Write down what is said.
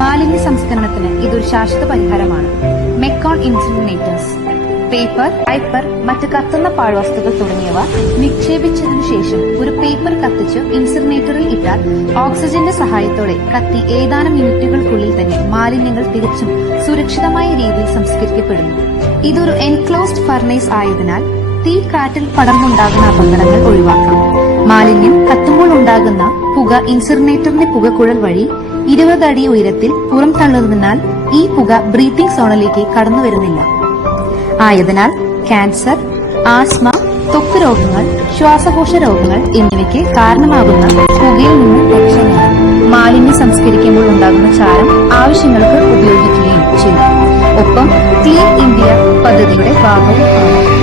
മാലിന്യ സംസ്കരണത്തിന് ഇതൊരു ശാശ്വത പരിഹാരമാണ്. മെക്കോൺ ഇൻസിനറേറ്റേഴ്സ്. പേപ്പർ, മറ്റ് കത്തുന്ന പാഴ്വസ്തുക്കൾ തുടങ്ങിയവ നിക്ഷേപിച്ചതിനു ശേഷം ഒരു പേപ്പർ കത്തിച്ച് ഇൻസിനറേറ്ററിൽ ഇട്ടാൽ ഓക്സിജന്റെ സഹായത്തോടെ കത്തി ഏതാനും മിനിറ്റുകൾക്കുള്ളിൽ തന്നെ മാലിന്യങ്ങൾ തികച്ചും സുരക്ഷിതമായ രീതിയിൽ സംസ്കരിക്കപ്പെടുന്നു. ഇതൊരു എൻക്ലോസ്ഡ് ഫർണേസ് ആയതിനാൽ തീ കാറ്റിൽ പടർന്നുണ്ടാകുന്ന അപകടങ്ങൾ ഒഴിവാക്കാം. മാലിന്യം കത്തുമ്പോൾ ഉണ്ടാകുന്ന പുക ഇൻസിനറേറ്ററിന്റെ പുകക്കുഴൽ വഴി 20 അടി ഉയരത്തിൽ പുറം തള്ളുന്നതിനാൽ ഈ പുക ബ്രീത്തിംഗ് സോണിലേക്ക് കടന്നു വരുന്നില്ല. ആയതിനാൽ ക്യാൻസർ, ആസ്മ, ത്വക്ക് രോഗങ്ങൾ, ശ്വാസകോശ രോഗങ്ങൾ എന്നിവയ്ക്ക് കാരണമാകുന്ന പുകയിൽ നിന്ന് രക്ഷ നേടാം. മാലിന്യം സംസ്കരിക്കുമ്പോൾ ഉണ്ടാകുന്ന ചാരം ആവശ്യങ്ങൾക്ക് ഉപയോഗിക്കുകയും ചെയ്യും. ഒപ്പം ക്ലീൻ ഇന്ത്യ പദ്ധതിയുടെ ഭാഗവും ആണ്.